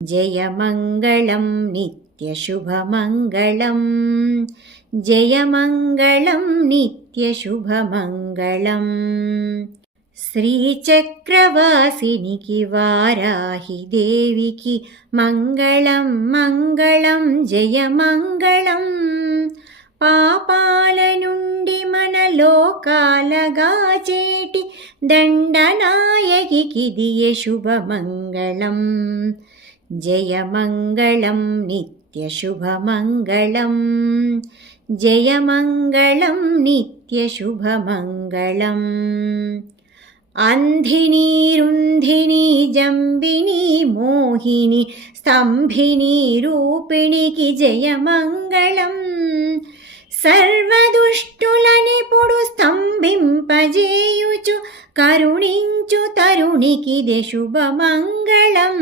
जयमङ्गलं नित्यशुभमङ्गलं जयमङ्गलं नित्यशुभमङ्गलम् श्रीचक्रवासिनिकी वाराहि देविकी मङ्गलं मङ्गलं जयमङ्गलम् పాపాల నుండి మన లోకాలగాచేటి దండనాయకికి దియ శుభమంగళం జయమంగళం నిత్యశుభమంగళం జయమంగళం నిత్యశుభమంగళం అంధిని రుంధిని జంబిని మోహిని స్తంభిని రూపిణికి జయమంగళం సర్వదుష్టులనిపుడు స్తంభింపజేయుచు కరుణించు తరుణికిదే శుభమంగళం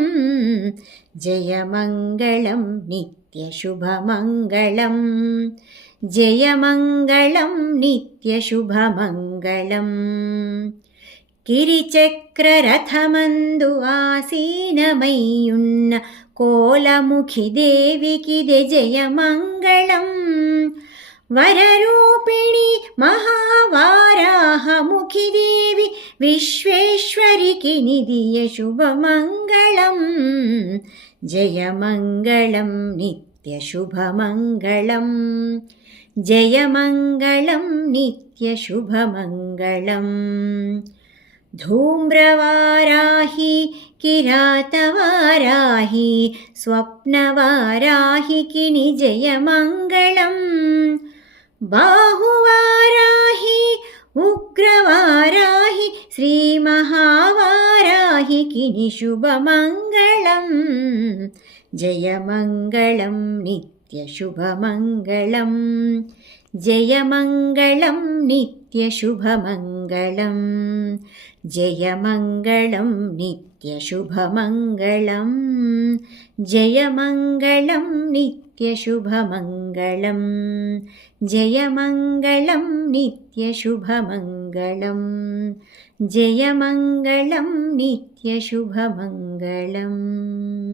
జయమంగళం నిత్యశుభమంగళం జయమంగళం నిత్యశుభమంగళం కిరిచక్రరథమందు ఆసీనమయ్యున్న కోలముఖి దేవికిదే జయమంగళం వరరూపిణి మహావారాహముఖి దేవి విశ్వేశ్వరికి నిదియ శుభమంగళం జయమంగళం నిత్యశుభమంగళం జయమంగళం నిత్యశుభమంగళం ధూమ్రవారాహి కిరాతవారాహి స్వప్నవారాహికి జయమంగళం బాహువారాహి ఉగ్రవారాహి శ్రీమహావారాహికి శుభమంగళం జయమంగళం నిత్యశుభమంగళం జయమంగళం నిత్యశుభమంగళం జయమంగళం నిత్యశుభమంగళం జయమంగళం నిత్యశుభమంగళం జయమంగళం నిత్యశుభమంగళం జయమంగళం నిత్యశుభమంగళం.